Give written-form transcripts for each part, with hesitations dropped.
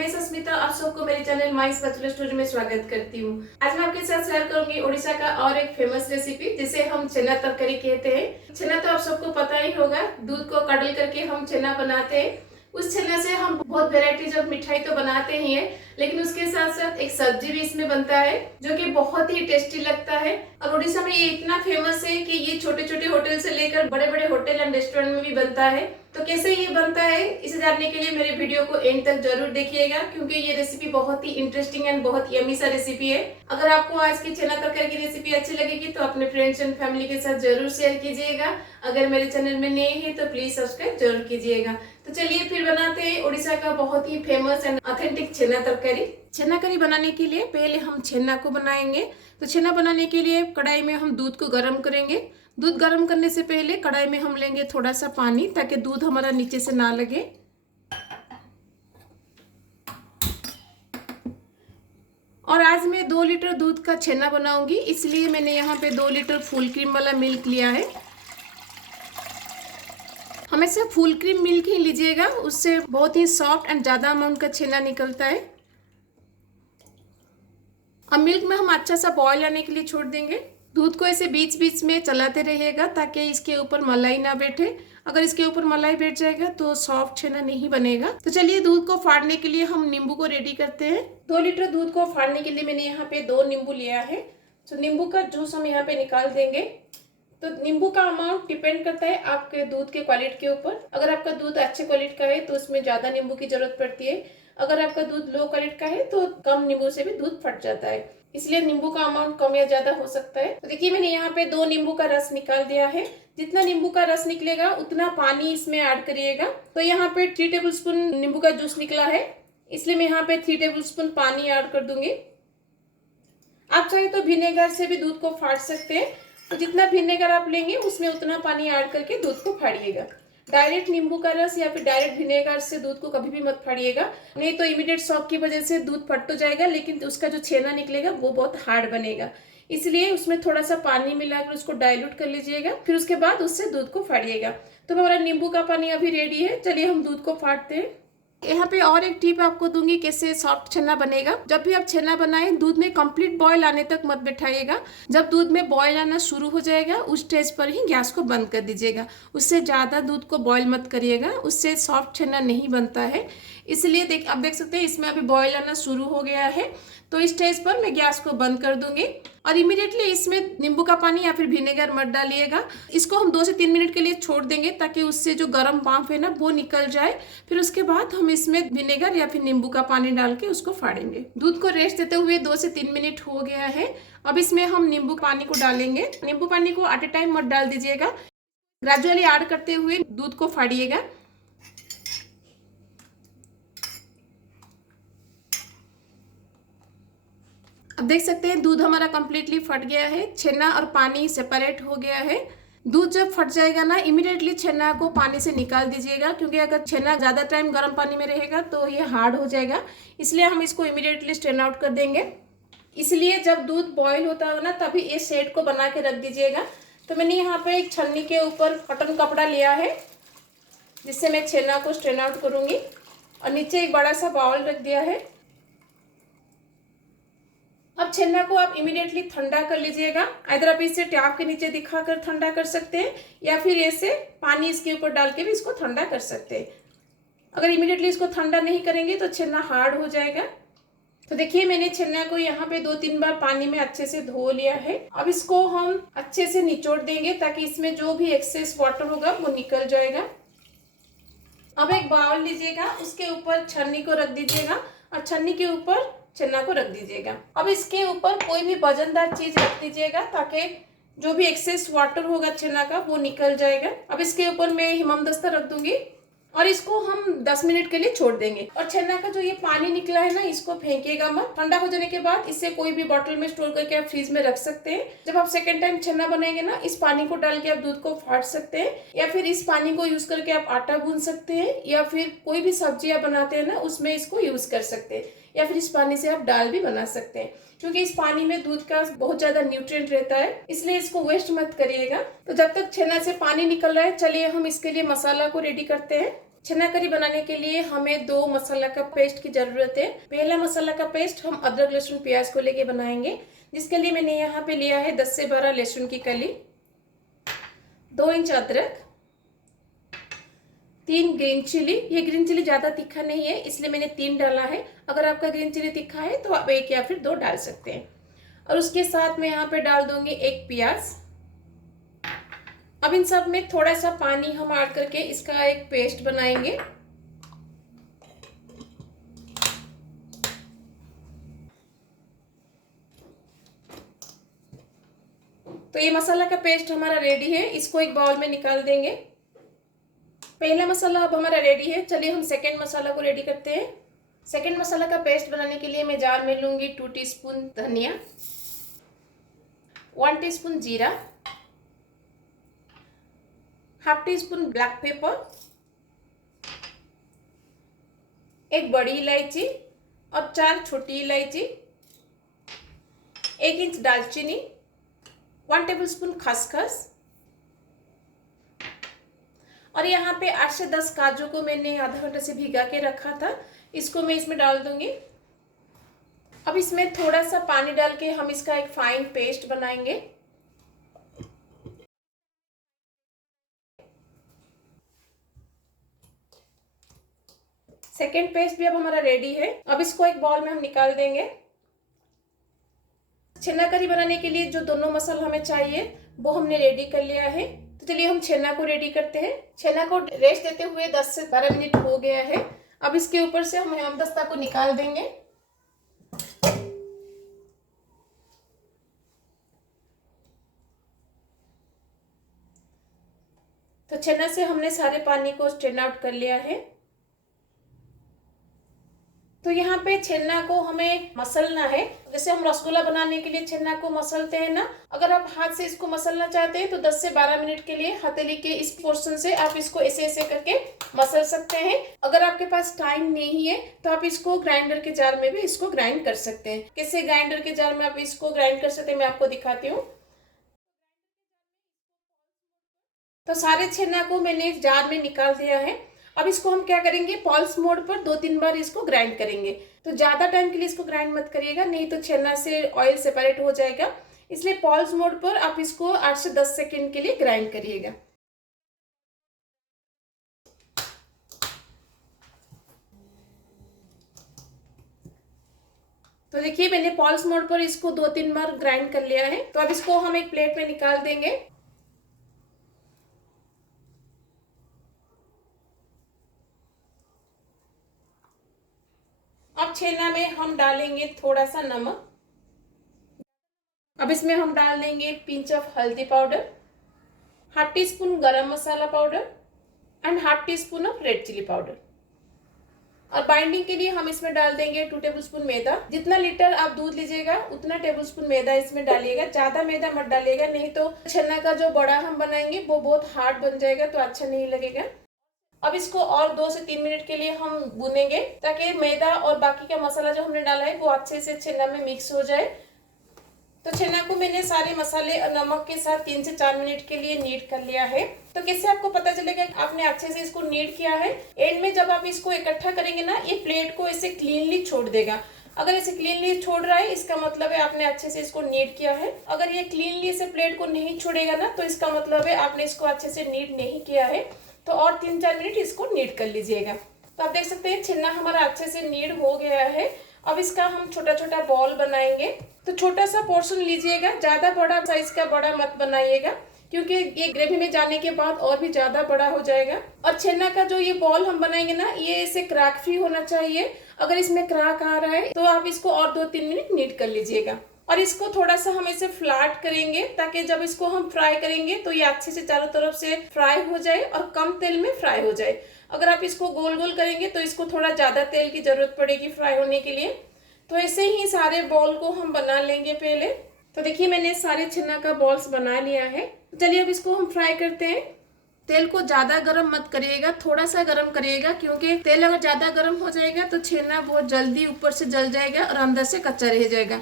मैं सस्मिता आप सबको मेरे चैनल माइस बैचलर स्टोरी में स्वागत करती हूँ। आज मैं आपके साथ शेयर करूंगी उड़ीसा का और एक फेमस रेसिपी जिसे हम छेना तरकारी कहते हैं। छेना तो आप सबको पता ही होगा, दूध को कड़ल करके हम छेना बनाते हैं। उस छेना से हम बहुत वेराइटीज ऑफ मिठाई तो बनाते ही हैं, लेकिन उसके साथ साथ एक सब्जी भी इसमें बनता है जो कि बहुत ही टेस्टी लगता है। और उड़ीसा में ये इतना फेमस है कि ये छोटे छोटे होटल से लेकर बड़े बड़े होटल एंड रेस्टोरेंट में भी बनता है। तो कैसे ये बनता है इसे जानने के लिए मेरे वीडियो को एंड तक जरूर देखिएगा, क्योंकि ये रेसिपी बहुत ही इंटरेस्टिंग एंड बहुत यमी सा रेसिपी है। अगर आपको आज की छेना तरकारी की रेसिपी अच्छी लगेगी तो अपने फ्रेंड्स एंड फैमिली के साथ जरूर शेयर कीजिएगा। अगर मेरे चैनल में नए हैं तो प्लीज सब्सक्राइब जरूर कीजिएगा। तो चलिए फिर बनाते हैं उड़ीसा का बहुत ही फेमस एंड ऑथेंटिक छेना तरकारी। छेना करी बनाने के लिए पहले हम छेना को बनाएंगे। तो छेना बनाने के लिए कढ़ाई में हम दूध को गर्म करेंगे। दूध गर्म करने से पहले कढ़ाई में हम लेंगे थोड़ा सा पानी, ताकि दूध हमारा नीचे से ना लगे। और आज मैं 2 लीटर दूध का छेना बनाऊंगी, इसलिए मैंने यहाँ पे 2 लीटर फुल क्रीम वाला मिल्क लिया है। हमेशा फुल क्रीम मिल्क ही लीजिएगा, उससे बहुत ही सॉफ्ट एंड ज़्यादा अमाउंट का छेना निकलता है। अब मिल्क में हम अच्छा सा बॉयल आने के लिए छोड़ देंगे। दूध को ऐसे बीच बीच में चलाते रहिएगा ताकि इसके ऊपर मलाई ना बैठे। अगर इसके ऊपर मलाई बैठ जाएगा तो सॉफ्ट छेना नहीं बनेगा। तो चलिए दूध को फाड़ने के लिए हम नींबू को रेडी करते हैं। 2 लीटर दूध को फाड़ने के लिए मैंने यहाँ पे 2 नींबू लिया है। तो नींबू का जूस हम यहाँ पे निकाल देंगे। तो नींबू का अमाउंट डिपेंड करता है आपके दूध के क्वालिटी के ऊपर। अगर आपका दूध अच्छे क्वालिटी का है तो उसमें ज़्यादा नींबू की जरूरत पड़ती है। अगर आपका दूध लो क्वालिटी का है तो कम नींबू से भी दूध फट जाता है, इसलिए नींबू का अमाउंट कम या ज्यादा हो सकता है। तो देखिए मैंने यहाँ पे 2 नींबू का रस निकाल दिया है। जितना नींबू का रस निकलेगा उतना पानी इसमें ऐड करिएगा। तो यहाँ पे 3 टेबल स्पून नींबू का जूस निकला है, इसलिए मैं यहाँ पे 3 टेबल स्पून पानी ऐड कर दूंगी। आप चाहे तो विनेगर से भी दूध को फाड़ सकते हैं। तो जितना विनेगर आप लेंगे उसमें उतना पानी ऐड करके दूध को फाड़िएगा। डायरेक्ट नींबू का रस या फिर डायरेक्ट विनेगर से दूध को कभी भी मत फाड़िएगा, नहीं तो इमीडिएट शॉक की वजह से दूध फट तो जाएगा, लेकिन उसका जो छेना निकलेगा वो बहुत हार्ड बनेगा। इसलिए उसमें थोड़ा सा पानी मिलाकर उसको डाइल्यूट कर लीजिएगा, फिर उसके बाद उससे दूध को फाड़िएगा। तो हमारा नींबू का पानी अभी रेडी है। चलिए हम दूध को फाड़ते हैं। यहाँ पे और एक टिप आपको दूंगी कैसे सॉफ्ट छेना बनेगा। जब भी आप छेना बनाएं दूध में कंप्लीट बॉयल आने तक मत बैठाइएगा। जब दूध में बॉयल आना शुरू हो जाएगा उस स्टेज पर ही गैस को बंद कर दीजिएगा। उससे ज़्यादा दूध को बॉयल मत करिएगा, उससे सॉफ्ट छेना नहीं बनता है। इसलिए आप देख सकते हैं इसमें अभी बॉयल आना शुरू हो गया है। तो इस स्टेज पर मैं गैस को बंद कर दूंगी और इमीडिएटली इसमें नींबू का पानी या फिर विनेगर मत डालिएगा। इसको हम 2 से 3 मिनट के लिए छोड़ देंगे ताकि उससे जो गर्म भाप है ना वो निकल जाए। फिर उसके बाद हम इसमें विनेगर या फिर नींबू का पानी डाल के उसको फाड़ेंगे। दूध को रेस्ट देते हुए 2 से 3 मिनट हो गया है। अब इसमें हम नींबू पानी को डालेंगे। नींबू पानी को एट ए टाइम मत डाल दीजिएगा, ग्रेजुअली ऐड करते हुए दूध को फाड़िएगा। अब देख सकते हैं दूध हमारा कंप्लीटली फट गया है, छेना और पानी सेपरेट हो गया है। दूध जब फट जाएगा ना इमीडिएटली छेना को पानी से निकाल दीजिएगा, क्योंकि अगर छेना ज़्यादा टाइम गर्म पानी में रहेगा तो ये हार्ड हो जाएगा। इसलिए हम इसको इमीडिएटली स्ट्रेन आउट कर देंगे। इसलिए जब दूध बॉयल होता है ना तभी इस सेट को बना के रख दीजिएगा। तो मैंने यहाँ पे एक छन्नी के ऊपर कॉटन कपड़ा लिया है जिससे मैं छेना को स्ट्रेन आउट करूँगी, और नीचे एक बड़ा सा बाउल रख दिया है। अब छेना को आप इमीडिएटली ठंडा कर लीजिएगा। इधर आप इसे टैप के नीचे दिखाकर ठंडा कर सकते हैं या फिर ऐसे पानी इसके ऊपर डाल के भी इसको ठंडा कर सकते हैं। अगर इमीडिएटली इसको ठंडा नहीं करेंगे तो छेना हार्ड हो जाएगा। तो देखिए मैंने छेना को यहाँ पे 2-3 बार पानी में अच्छे से धो लिया है। अब इसको हम अच्छे से निचोड़ देंगे ताकि इसमें जो भी एक्सेस वाटर होगा वो निकल जाएगा। अब एक बाउल लीजिएगा, उसके ऊपर छन्नी को रख दीजिएगा और छन्नी के ऊपर छेना को रख दीजिएगा। अब इसके ऊपर कोई भी वजनदार चीज रख दीजिएगा ताकि जो भी एक्सेस वाटर होगा छेना का वो निकल जाएगा। अब इसके ऊपर मैं हिमामदस्ता रख दूंगी और इसको हम 10 मिनट के लिए छोड़ देंगे। और छेना का जो ये पानी निकला है ना इसको फेंकिएगा मत। ठंडा हो जाने के बाद इसे कोई भी बॉटल में स्टोर करके आप फ्रीज में रख सकते हैं। जब आप सेकेंड टाइम छेना बनाएंगे ना इस पानी को डाल के आप दूध को फाड़ सकते हैं, या फिर इस पानी को यूज करके आप आटा गूंद सकते हैं, या फिर कोई भी सब्जियां बनाते हैं ना उसमें इसको यूज कर सकते हैं, या फिर इस पानी से आप दाल भी बना सकते हैं। क्योंकि इस पानी में दूध का बहुत ज्यादा न्यूट्रिएंट रहता है, इसलिए इसको वेस्ट मत करिएगा। तो जब तक छेना से पानी निकल रहा है चलिए हम इसके लिए मसाला को रेडी करते हैं। चना करी बनाने के लिए हमें 2 मसाला का पेस्ट की जरूरत है। पहला मसाला का पेस्ट हम अदरक लहसुन प्याज को लेके बनाएंगे, जिसके लिए मैंने यहाँ पे लिया है 10 से 12 लहसुन की कली, 2 इंच अदरक, 3 ग्रीन चिली। ये ग्रीन चिली ज्यादा तीखा नहीं है इसलिए मैंने 3 डाला है। अगर आपका ग्रीन चिली तीखा है तो आप 1 या फिर 2 डाल सकते हैं। और उसके साथ मैं यहाँ पे डाल दूंगी 1 प्याज। अब इन सब में थोड़ा सा पानी हम ऐड करके इसका एक पेस्ट बनाएंगे। तो ये मसाला का पेस्ट हमारा रेडी है, इसको एक बाउल में निकाल देंगे। पहला मसाला अब हमारा रेडी है। चलिए हम सेकेंड मसाला को रेडी करते हैं। सेकेंड मसाला का पेस्ट बनाने के लिए मैं जार में लूंगी 2 टीस्पून धनिया, 1 टीस्पून जीरा, half tea spoon black pepper, 1 बड़ी इलायची और 4 छोटी इलायची, 1 इंच दालचीनी, 1 टेबलस्पून खसखस और यहाँ पे 8 से 10 काजू को मैंने आधा घंटे से भिगा के रखा था, इसको मैं इसमें डाल दूंगी। अब इसमें थोड़ा सा पानी डाल के हम इसका एक फाइन पेस्ट बनाएंगे। सेकेंड पेस्ट भी अब हमारा रेडी है। अब इसको एक बाउल में हम निकाल देंगे। छेना करी बनाने के लिए जो दोनों मसाला हमें चाहिए वो हमने रेडी कर लिया है। तो चलिए हम छेना को रेडी करते हैं। छेना को रेस्ट देते हुए 10 से 12 मिनट हो गया है। अब इसके ऊपर से हम हेमदस्ता को निकाल देंगे। तो छेना से हमने सारे पानी को स्ट्रेन आउट कर लिया है। तो यहाँ पे छेना को हमें मसलना है, जैसे हम रसगुल्ला बनाने के लिए छेना को मसलते हैं ना। अगर आप हाथ से इसको मसलना चाहते हैं तो 10 से 12 मिनट के लिए हथेली के इस पोर्शन से आप इसको ऐसे ऐसे करके मसल सकते हैं। अगर आपके पास टाइम नहीं है तो आप इसको ग्राइंडर के जार में भी इसको ग्राइंड कर सकते हैं। कैसे ग्राइंडर के जार में आप इसको ग्राइंड कर सकते हैं मैं आपको दिखाती हूँ। तो सारे छेना को मैंने एक जार में निकाल दिया है। अब इसको हम क्या करेंगे, पल्स मोड पर 2-3 बार इसको ग्राइंड करेंगे। तो ज्यादा टाइम के लिए इसको ग्राइंड मत करिएगा, नहीं तो छेना से ऑयल सेपरेट हो जाएगा। इसलिए पल्स मोड पर आप इसको 8 से 10 सेकेंड के लिए ग्राइंड करिएगा। तो देखिए मैंने पल्स मोड पर इसको 2-3 बार ग्राइंड कर लिया है। तो अब इसको हम एक प्लेट में निकाल देंगे। अब छेना में हम डालेंगे थोड़ा सा नमक। अब इसमें हम डाल देंगे पिंच ऑफ हल्दी powder, half teaspoon garam masala powder and half teaspoon of red chilli powder. और बाइंडिंग के लिए हम इसमें डाल देंगे 2 टेबलस्पून मैदा। जितना लीटर आप दूध लीजिएगा उतना टेबलस्पून मैदा इसमें डालिएगा। ज्यादा मैदा मत डालिएगा, नहीं तो छेना का जो बड़ा हम बनाएंगे वो बहुत हार्ड बन जाएगा, तो अच्छा नहीं लगेगा। अब इसको और 2 से 3 मिनट के लिए हम भूनेंगे ताकि मैदा और बाकी का मसाला जो हमने डाला है वो अच्छे से छेना में मिक्स हो जाए। तो छेना को मैंने सारे मसाले और नमक के साथ 3 से 4 मिनट के लिए नीड कर लिया है। तो कैसे आपको पता चलेगा आपने अच्छे से इसको नीड किया है? एंड में जब आप इसको इकट्ठा करेंगे ना, ये प्लेट को ऐसे क्लीनली छोड़ देगा। अगर इसे क्लीनली छोड़ रहा है इसका मतलब है आपने अच्छे से इसको नीड किया है। अगर ये क्लीनली से प्लेट को नहीं छोड़ेगा ना, तो इसका मतलब है आपने इसको अच्छे से नीड नहीं किया है। तो और 3-4 मिनट इसको नीड कर लीजिएगा। तो आप देख सकते हैं छेना हमारा अच्छे से नीड हो गया है। अब इसका हम छोटा छोटा बॉल बनाएंगे। तो छोटा सा पोर्शन लीजिएगा, ज्यादा बड़ा साइज का बड़ा मत बनाइएगा, क्योंकि ये ग्रेवी में जाने के बाद और भी ज्यादा बड़ा हो जाएगा। और छेना का जो ये बॉल हम बनाएंगे ना, ये इसे क्रैक फ्री होना चाहिए। अगर इसमें क्रैक आ रहा है तो आप इसको और 2-3 मिनट नीड कर लीजिएगा। और इसको थोड़ा सा हम इसे फ्लैट करेंगे ताकि जब इसको हम फ्राई करेंगे तो ये अच्छे से चारों तरफ से फ्राई हो जाए और कम तेल में फ्राई हो जाए। अगर आप इसको गोल गोल करेंगे तो इसको थोड़ा ज्यादा तेल की जरूरत पड़ेगी फ्राई होने के लिए। तो ऐसे ही सारे बॉल को हम बना लेंगे पहले। तो देखिए मैंने सारे छेना का बॉल्स बना लिया है। चलिए अब इसको हम फ्राई करते हैं। तेल को ज्यादा गर्म मत करिएगा, थोड़ा सा गर्म करिएगा, क्योंकि तेल अगर ज्यादा गर्म हो जाएगा तो छेना बहुत जल्दी ऊपर से जल जाएगा और अंदर से कच्चा रह जाएगा।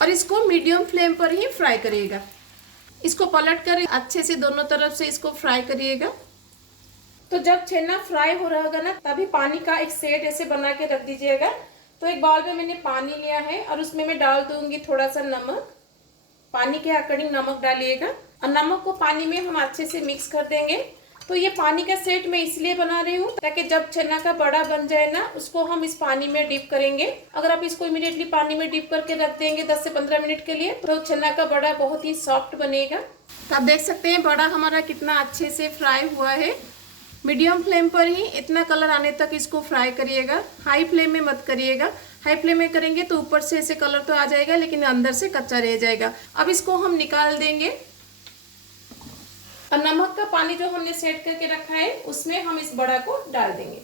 और इसको मीडियम फ्लेम पर ही फ्राई करिएगा। इसको पलट कर अच्छे से दोनों तरफ से इसको फ्राई करिएगा। तो जब छेना फ्राई हो रहा होगा ना, तभी पानी का एक सेट ऐसे बना के रख दीजिएगा। तो एक बाउल में मैंने पानी लिया है और उसमें मैं डाल दूंगी थोड़ा सा नमक। पानी के अकॉर्डिंग नमक डालिएगा और नमक को पानी में हम अच्छे से मिक्स कर देंगे। तो ये पानी का सेट मैं इसलिए बना रही हूँ ताकि जब छेना का बड़ा बन जाए ना, उसको हम इस पानी में डिप करेंगे। अगर आप इसको इमीडिएटली पानी में डिप करके रख देंगे 10 से 15 मिनट के लिए, तो छेना का बड़ा बहुत ही सॉफ्ट बनेगा। तो आप देख सकते हैं बड़ा हमारा कितना अच्छे से फ्राई हुआ है। मीडियम फ्लेम पर ही इतना कलर आने तक इसको फ्राई करिएगा, हाई फ्लेम में मत करिएगा। हाई फ्लेम में करेंगे तो ऊपर से ऐसे कलर तो आ जाएगा लेकिन अंदर से कच्चा रह जाएगा। अब इसको हम निकाल देंगे और नमक का पानी जो हमने सेट करके रखा है उसमें हम इस बड़ा को डाल देंगे।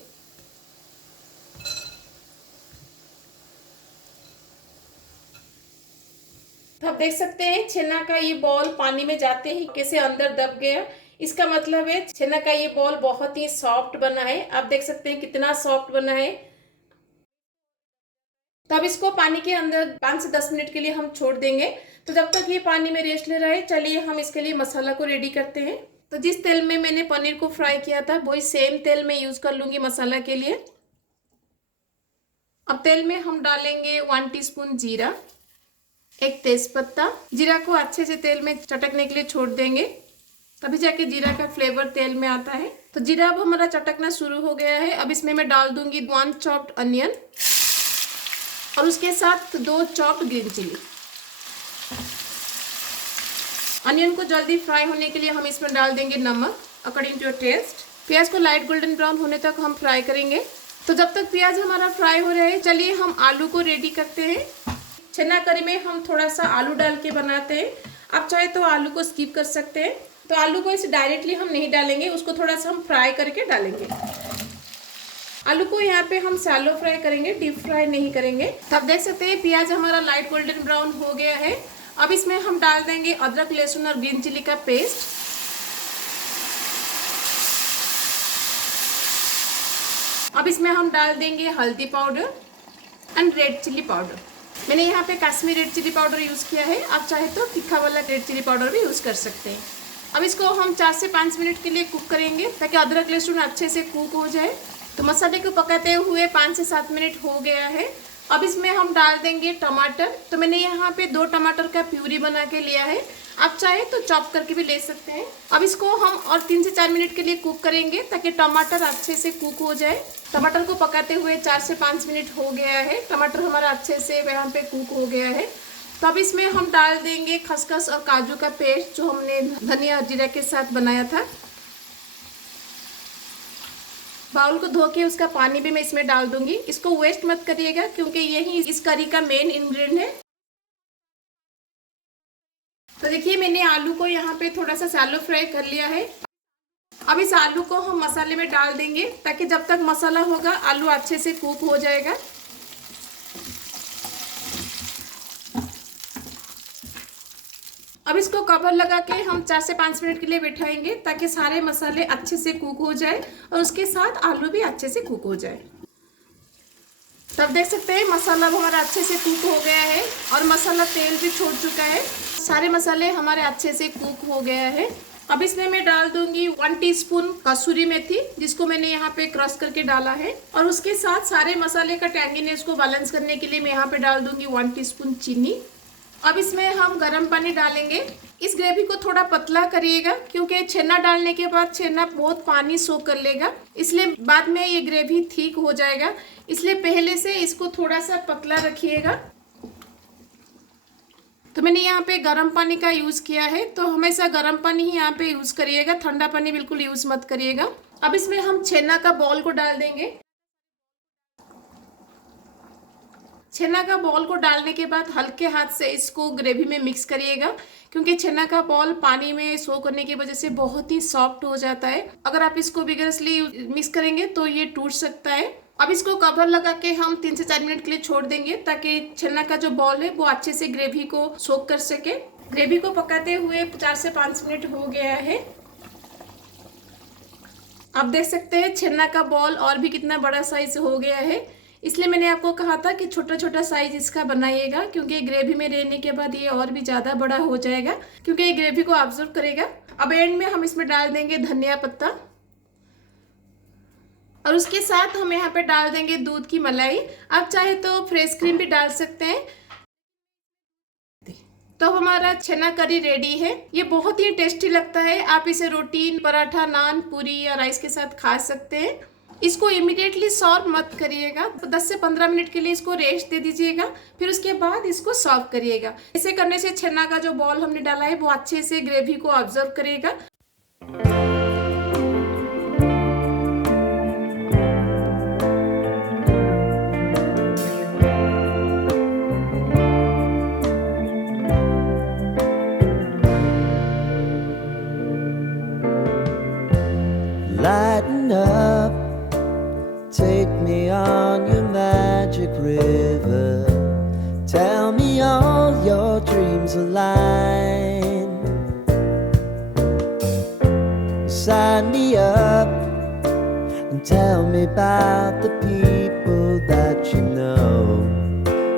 तो आप देख सकते हैं छेना का ये बॉल पानी में जाते ही कैसे अंदर दब गया। इसका मतलब है छेना का ये बॉल बहुत ही सॉफ्ट बना है। आप देख सकते हैं कितना सॉफ्ट बना है। तब इसको पानी के अंदर 5 से 10 मिनट के लिए हम छोड़ देंगे। तो जब तक ये पानी में रेस्ट ले रहा है, चलिए हम इसके लिए मसाला को रेडी करते हैं। तो जिस तेल में मैंने पनीर को फ्राई किया था वही सेम तेल मैं यूज कर लूंगी मसाला के लिए। अब तेल में हम डालेंगे 1 टीस्पून जीरा, एक तेजपत्ता। जीरा को अच्छे से तेल में चटकने के लिए छोड़ देंगे, तभी जाके जीरा का फ्लेवर तेल में आता है। तो जीरा अब हमारा चटकना शुरू हो गया है। अब इसमें मैं डाल दूंगी 1 चॉप्ड अनियन और उसके साथ 2 चॉप्ड ग्रीन चिली। अनियन को जल्दी फ्राई होने के लिए हम इसमें डाल देंगे नमक अकॉर्डिंग टू योर टेस्ट। प्याज को लाइट गोल्डन ब्राउन होने तक हम फ्राई करेंगे। तो जब तक प्याज हमारा फ्राई हो रहा है, चलिए हम आलू को रेडी करते हैं। छेना करी में हम थोड़ा सा आलू डाल के बनाते हैं। आप चाहे तो आलू को स्किप कर सकते हैं। तो आलू को इसे डायरेक्टली हम नहीं डालेंगे, उसको थोड़ा सा हम फ्राई करके डालेंगे। आलू को यहाँ पे हम शैलो फ्राई करेंगे, डीप फ्राई नहीं करेंगे। तो आप देख सकते हैं प्याज हमारा लाइट गोल्डन ब्राउन हो गया है। अब इसमें हम डाल देंगे अदरक, लहसुन और ग्रीन चिली का पेस्ट। अब इसमें हम डाल देंगे हल्दी powder and red chilli powder. मैंने यहाँ पे Kashmiri red chilli powder use किया है, आप चाहे तो तीखा वाला रेड चिली पाउडर भी यूज़ कर सकते हैं। अब इसको हम 4 से 5 मिनट के लिए कुक करेंगे ताकि अदरक लहसुन अच्छे से कुक हो जाए। तो मसाले को पकाते हुए 5 से 7 मिनट हो गया है। अब इसमें हम डाल देंगे टमाटर। तो मैंने यहाँ पे 2 टमाटर का प्यूरी बना के लिया है, आप चाहे तो चॉप करके भी ले सकते हैं। अब इसको हम और 3 से 4 मिनट के लिए कुक करेंगे ताकि टमाटर अच्छे से कुक हो जाए। टमाटर को पकाते हुए 4 से 5 मिनट हो गया है। टमाटर हमारा अच्छे से यहाँ पे कुक हो गया है। तो अब इसमें हम डाल देंगे खसखस और काजू का पेस्ट जो हमने धनिया और जीरा के साथ बनाया था। बाउल को धो के उसका पानी भी मैं इसमें डाल दूंगी। इसको वेस्ट मत करिएगा क्योंकि यही इस करी का मेन इंग्रेडिएंट है। तो देखिए मैंने आलू को यहाँ पे थोड़ा सा शैलो फ्राई कर लिया है। अब इस आलू को हम मसाले में डाल देंगे ताकि जब तक मसाला होगा आलू अच्छे से कुक हो जाएगा। अब इसको कवर लगा के हम 4 से 5 मिनट के लिए बिठाएंगे ताकि सारे मसाले अच्छे से कुक हो जाए और उसके साथ आलू भी अच्छे से कुक हो जाए। तब देख सकते हैं मसाला हमारा अच्छे से कुक हो गया है और मसाला तेल भी छोड़ चुका है। सारे मसाले हमारे अच्छे से कुक हो गया है। अब इसमें मैं डाल दूंगी 1 टीस्पून कसूरी मेथी, जिसको मैंने यहाँ पे क्रश करके डाला है। और उसके साथ सारे मसाले का टैंगीनेस को बैलेंस करने के लिए मैं यहाँ पे डाल दूंगी 1 टीस्पून चीनी। अब इसमें हम गर्म पानी डालेंगे। इस ग्रेवी को थोड़ा पतला करिएगा क्योंकि छेना डालने के बाद छेना बहुत पानी सोख कर लेगा, इसलिए बाद में ये ग्रेवी ठीक हो जाएगा। इसलिए पहले से इसको थोड़ा सा पतला रखिएगा। तो मैंने यहाँ पे गर्म पानी का यूज़ किया है, तो हमेशा गर्म पानी ही यहाँ पे यूज़ करिएगा, ठंडा पानी बिल्कुल यूज़ मत करिएगा। अब इसमें हम छेना का बॉल को डाल देंगे। छेना का बॉल को डालने के बाद हल्के हाथ से इसको ग्रेवी में मिक्स करिएगा क्योंकि छेना का बॉल पानी में सोक करने की वजह से बहुत ही सॉफ्ट हो जाता है। अगर आप इसको विगरसली मिक्स करेंगे तो ये टूट सकता है। अब इसको कवर लगा के हम 3 से 4 मिनट के लिए छोड़ देंगे ताकि छेना का जो बॉल है वो अच्छे से ग्रेवी को सोक कर सके। ग्रेवी को पकाते हुए 4 से 5 मिनट हो गया है। आप देख सकते हैं छेना का बॉल और भी कितना बड़ा साइज हो गया है। इसलिए मैंने आपको कहा था कि छोटा छोटा साइज इसका बनाइएगा, क्योंकि ग्रेवी में रहने के बाद ये और भी ज़्यादा बड़ा हो जाएगा, क्योंकि ये ग्रेवी को ऑब्जर्व करेगा। अब एंड में हम इसमें डाल देंगे धनिया पत्ता, और उसके साथ हम यहाँ पे डाल देंगे दूध की मलाई। आप चाहे तो फ्रेश क्रीम भी डाल सकते हैं। तो हमारा चना करी रेडी है। ये बहुत ही टेस्टी लगता है। आप इसे रोटी, पराठा, नान, पूरी या राइस के साथ खा सकते हैं। इसको इमीडिएटली सर्व मत करिएगा, तो 10 से 15 मिनट के लिए इसको रेस्ट दे दीजिएगा, फिर उसके बाद इसको सर्व करिएगा। ऐसे करने से चना का जो बॉल हमने डाला है वो अच्छे से ग्रेवी को ऑब्जर्व करेगा। Lighten up, take me on your magic river. Tell me all your dreams align. Sign me up and tell me about the people that you know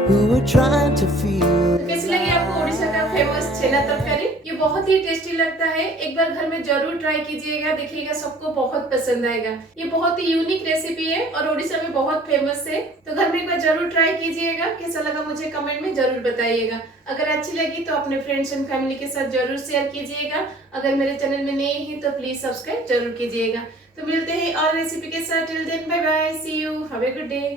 who are trying to feel. कैसी लगी आपको उड़ीसा का famous छेना तरकारी? ये बहुत ही tasty लगता है। एक बार घर में जरूर ट्राई कीजिएगा, देखिएगा सबको बहुत पसंद आएगा। ये बहुत ही यूनिक रेसिपी है और उड़ीसा में बहुत फेमस है। तो घर में एक बार जरूर ट्राई कीजिएगा। कैसा लगा मुझे कमेंट में जरूर बताइएगा। अगर अच्छी लगी तो अपने फ्रेंड्स एंड फैमिली के साथ जरूर शेयर कीजिएगा। अगर मेरे चैनल में नए हैं तो प्लीज सब्सक्राइब जरूर कीजिएगा। तो मिलते हैं और रेसिपी के साथ। Till then bye bye, see you, have a good day.